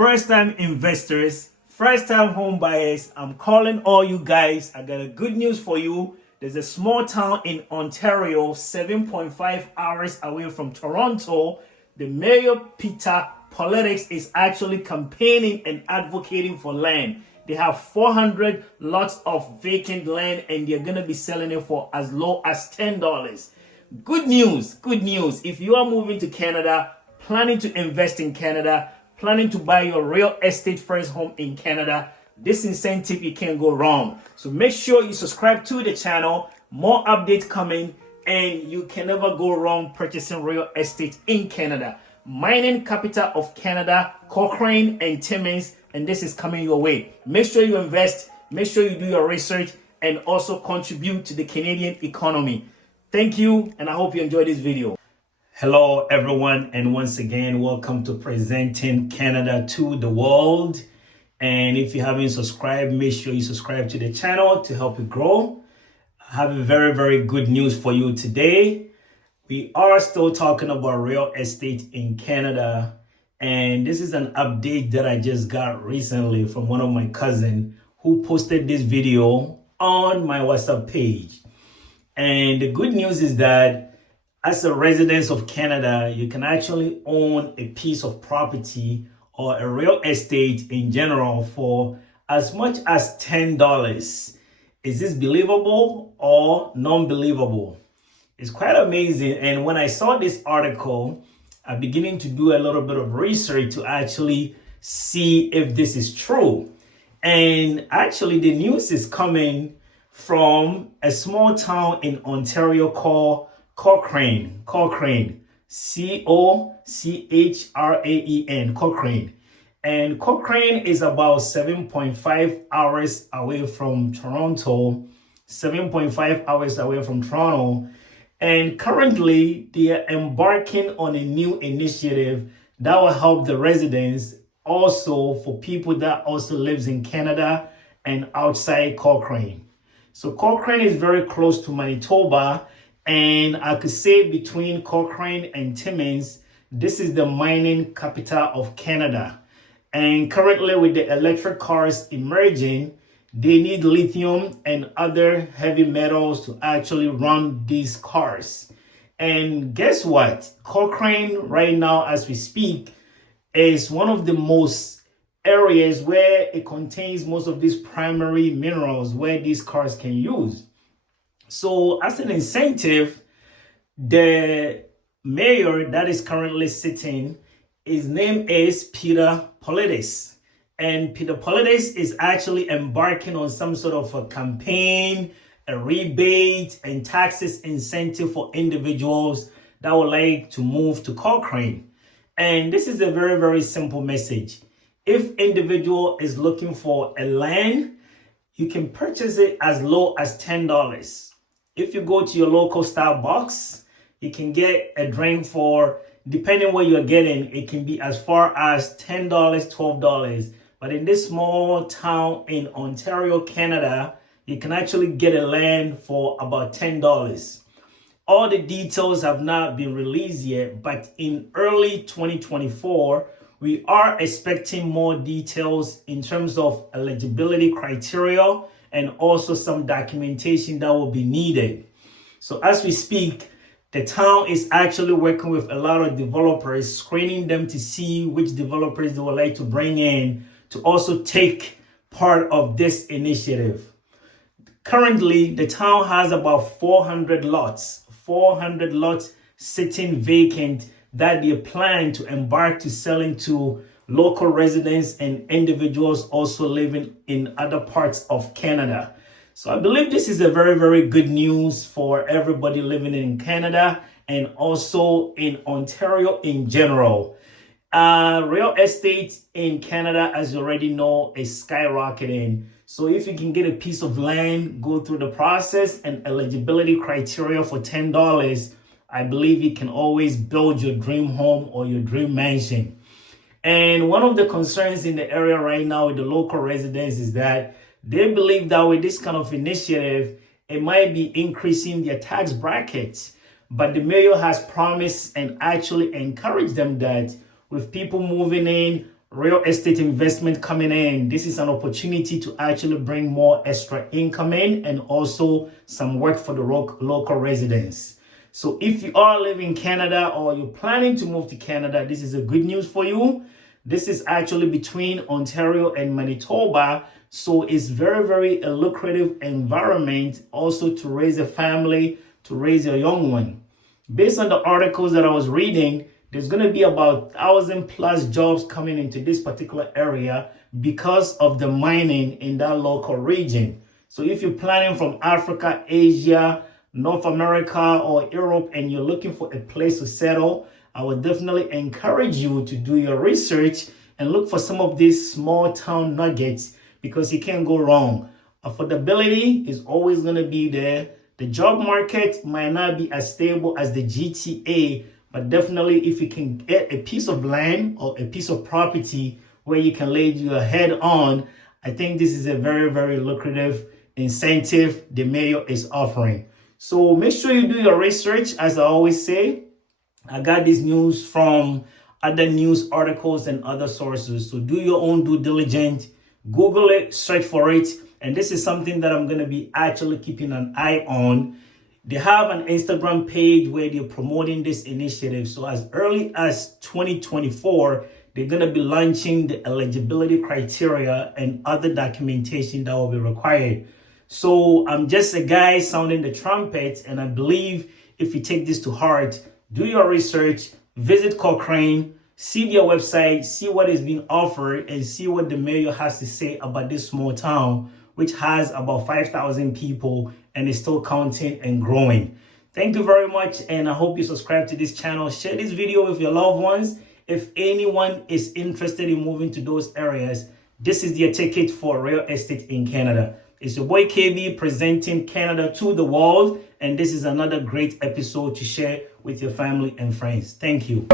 First-time investors, first-time home buyers, I'm calling all you guys. I got a good news for you. There's a small town in Ontario, 7.5 hours away from Toronto. The mayor, Peter Politics, is actually campaigning and advocating for land. They have 400 lots of vacant land and they're going to be selling it for as low as $10. Good news, good news. If you are moving to Canada, planning to invest in Canada, planning to buy your real estate first home in Canada, this incentive, you can't go wrong. So make sure you subscribe to the channel. More updates coming, and you can never go wrong purchasing real estate in Canada. Mining capital of Canada, Cochrane and Timmins, and this is coming your way. Make sure you invest, make sure you do your research, and also contribute to the Canadian economy. Thank you, and I hope you enjoyed this video. Hello, everyone, and once again, welcome to Presenting Canada to the World. And if you haven't subscribed, make sure you subscribe to the channel to help it grow. I have a very, very good news for you today. We are still talking about real estate in Canada, and this is an update that I just got recently from one of my cousins who posted this video on my WhatsApp page. And the good news is that as a resident of Canada, you can actually own a piece of property or a real estate in general for as much as $10. Is this believable or non-believable? It's quite amazing. And when I saw this article, I'm beginning to do a little bit of research to actually see if this is true. And actually, the news is coming from a small town in Ontario called Cochrane, C-O-C-H-R-A-E-N, Cochrane. And Cochrane is about 7.5 hours away from Toronto, 7.5 hours away from Toronto. And currently, they are embarking on a new initiative that will help the residents, also for people that also lives in Canada and outside Cochrane. So Cochrane is very close to Manitoba. And I could say between Cochrane and Timmins, this is the mining capital of Canada. And currently with the electric cars emerging, they need lithium and other heavy metals to actually run these cars. And guess what? Cochrane right now, as we speak, is one of the most areas where it contains most of these primary minerals where these cars can use. So as an incentive, the mayor that is currently sitting, his name is Peter Politics. And Peter Politics is actually embarking on some sort of a campaign, a rebate and taxes incentive for individuals that would like to move to Cochrane. And this is a very, very simple message. If individual is looking for a land, you can purchase it as low as $10. If you go to your local Starbucks, you can get a drink for, depending what you're getting, it can be as far as $10, $12. But in this small town in Ontario, Canada, you can actually get a land for about $10. All the details have not been released yet, but in early 2024, we are expecting more details in terms of eligibility criteria and also some documentation that will be needed. So as we speak, the town is actually working with a lot of developers, screening them to see which developers they would like to bring in to also take part of this initiative. Currently, the town has about 400 lots sitting vacant that they plan to embark to selling to local residents and individuals also living in other parts of Canada. So I believe this is a very, very good news for everybody living in Canada and also in Ontario in general. Real estate in Canada, as you already know, is skyrocketing. So if you can get a piece of land, go through the process and eligibility criteria for $10, I believe you can always build your dream home or your dream mansion. And one of the concerns in the area right now with the local residents is that they believe that with this kind of initiative, it might be increasing their tax brackets. But the mayor has promised and actually encouraged them that with people moving in, real estate investment coming in. This is an opportunity to actually bring more extra income in and also some work for the local residents. So if you are living in Canada or you're planning to move to Canada, this is a good news for you. This is actually between Ontario and Manitoba. So it's very, very a lucrative environment also to raise a family, to raise a young one. Based on the articles that I was reading, there's going to be about 1,000+ jobs coming into this particular area because of the mining in that local region. So if you're planning from Africa, Asia, North America, or Europe, and you're looking for a place to settle, I would definitely encourage you to do your research and look for some of these small town nuggets because you can't go wrong. Affordability is always going to be there. The job market might not be as stable as the GTA, but definitely if you can get a piece of land or a piece of property where you can lay your head on, I think this is a very, very lucrative incentive the mayor is offering. So make sure you do your research. As I always say, I got this news from other news articles and other sources. So do your own due diligence, Google it, search for it. And this is something that I'm going to be actually keeping an eye on. They have an Instagram page where they're promoting this initiative. So as early as 2024, they're going to be launching the eligibility criteria and other documentation that will be required. So I'm just a guy sounding the trumpet, and I believe if you take this to heart, do your research, visit Cochrane, see their website, see what is being offered, and see what the mayor has to say about this small town, which has about 5,000 people and is still counting and growing. Thank you very much, and I hope you subscribe to this channel. Share this video with your loved ones. If anyone is interested in moving to those areas, this is their ticket for real estate in Canada. It's your boy KB presenting Canada to the world, and this is another great episode to share with your family and friends. Thank you.